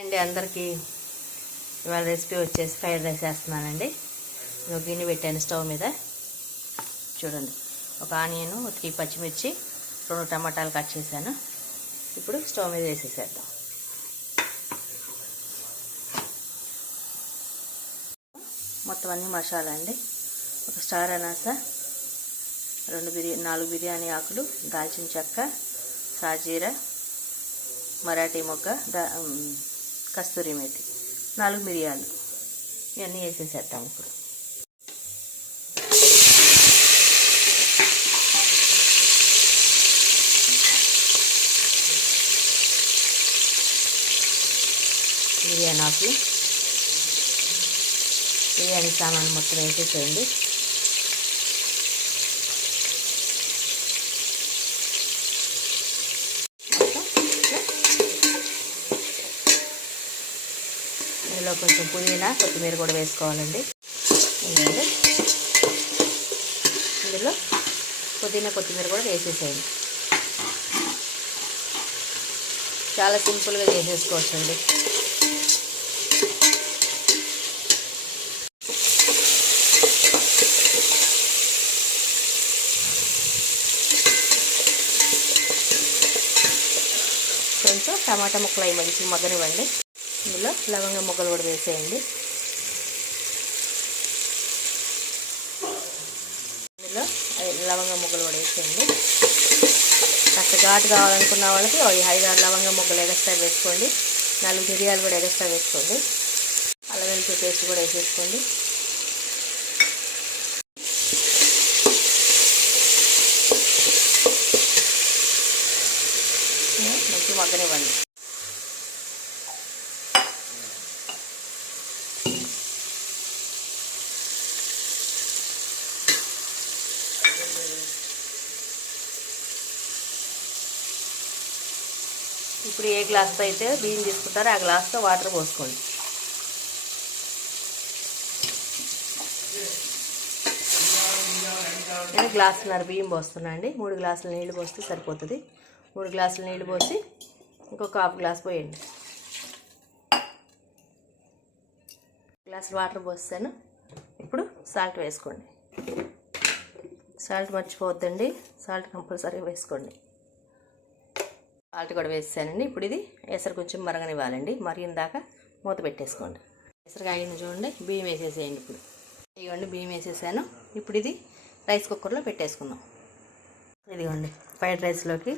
అండి అందరికీ ఇవాళ రెసిపీ వచ్చేసి ఫ్రైడ్ రైస్ వేస్తున్నానండి. ఒక గిన్నె పెట్టాను స్టవ్ మీద. చూడండి, ఒక ఆనియన్, 3 పచ్చిమిర్చి, 2 టమాటాలు కట్ చేశాను. ఇప్పుడు స్టవ్ మీద వేసేసేద్దాం. మొత్తం అన్ని మసాలా అండి. ఒక స్టార్ అనాస, 4 బిర్యానీ ఆకులు, దాల్చిన చెక్క, సాజీర, మరాఠీ మొగ్గ, కస్తూరి మేతి, 4 మిరియాలు, ఇవన్నీ వేసేసేద్దాం. ఇప్పుడు బిర్యానీ ఆకులు, బిర్యానీ సామాను మొత్తం వేసేసేయండి. ఇందులో కొంచెం పుదీనా, కొత్తిమీర కూడా వేసుకోవాలండి. ఇందులో పుదీనా, కొత్తిమీర కూడా వేసేసేయండి. చాలా సింపుల్గా చేసేసుకోవచ్చండి. కొంచెం టమాటా ముక్కలు అవి మంచి మగ్గనివ్వండి. ఇందులో లవంగ ముక్కలు కూడా వేసేయండి. ఇందులో లవంగ ముక్కలు కూడా వేసేయండి. కాస్త ఘాటు కావాలనుకున్న వాళ్ళకి 5-6 లవంగ ముక్కలు ఎగస్ట్రా వేసుకోండి. 4 మిరియాలు కూడా ఎగస్ట్రా వేసుకోండి. అల్లం వెల్లుల్లి పేస్ట్ కూడా వేసేసుకోండి. మంచి మగ్గనివ్వండి. ఇప్పుడు ఏ గ్లాస్తో అయితే బియ్యం తీసుకుంటారో ఆ గ్లాస్తో వాటర్ పోసుకోండి. నేను గ్లాసున్నర బియ్యం పోస్తున్నా అండి. 3 గ్లాసుల నీళ్ళు పోస్తే సరిపోతుంది. 3 గ్లాసుల నీళ్ళు పోసి ఇంకొక 1/2 గ్లాస్ పోయండి. గ్లాసులు వాటర్ పోస్తాను. ఇప్పుడు సాల్ట్ వేసుకోండి. సాల్ట్ మర్చిపోవద్దండి, సాల్ట్ కంపల్సరీగా వేసుకోండి. సాల్ట్ కూడా వేసానండి. ఇప్పుడు ఇది ఎసరు కొంచెం మరగనివ్వాలండి. మరిగిన దాకా మూత పెట్టేసుకోండి. ఎసరు కాగిన చూడండి, బియ్యం వేసేసేయండి. ఇప్పుడు ఇదిగోండి, బియ్యం వేసేసాను. ఇప్పుడు ఇది రైస్ కుక్కర్లో పెట్టేసుకుందాం. ఇదిగోండి, ఫ్రైడ్ రైస్లోకి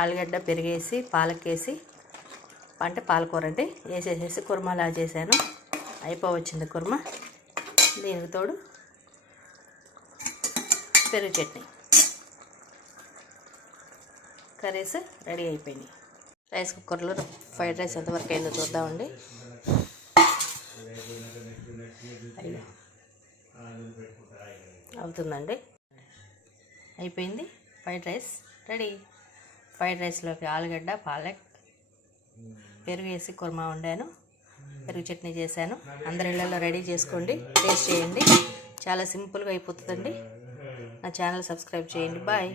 ఆలుగడ్డ పెరిగేసి, పాలకేసి, అంటే పాలకూర అంటే వేసేసేసి కుర్మాలా చేశాను. అయిపోవచ్చింది కుర్మా. దీనికి తోడు పెరుగు చట్నీ, కర్రీస్ రెడీ అయిపోయినాయి. రైస్ కుక్కర్లో ఫ్రైడ్ రైస్ ఎంతవరకు అయిందో చూద్దామండి. అవుతుందండి, అయిపోయింది. Fried rice ready. ఫ్రైడ్ రైస్లోకి ఆలుగడ్డ, పాలక్, పెరుగు వేసి కుర్మా వండాను. పెరుగు చట్నీ చేశాను. అందరి ఇళ్ళల్లో రెడీ చేసుకోండి, టేస్ట్ చేయండి. చాలా సింపుల్గా అయిపోతుందండి. నా ఛానల్ సబ్స్క్రైబ్ చేయండి. బాయ్.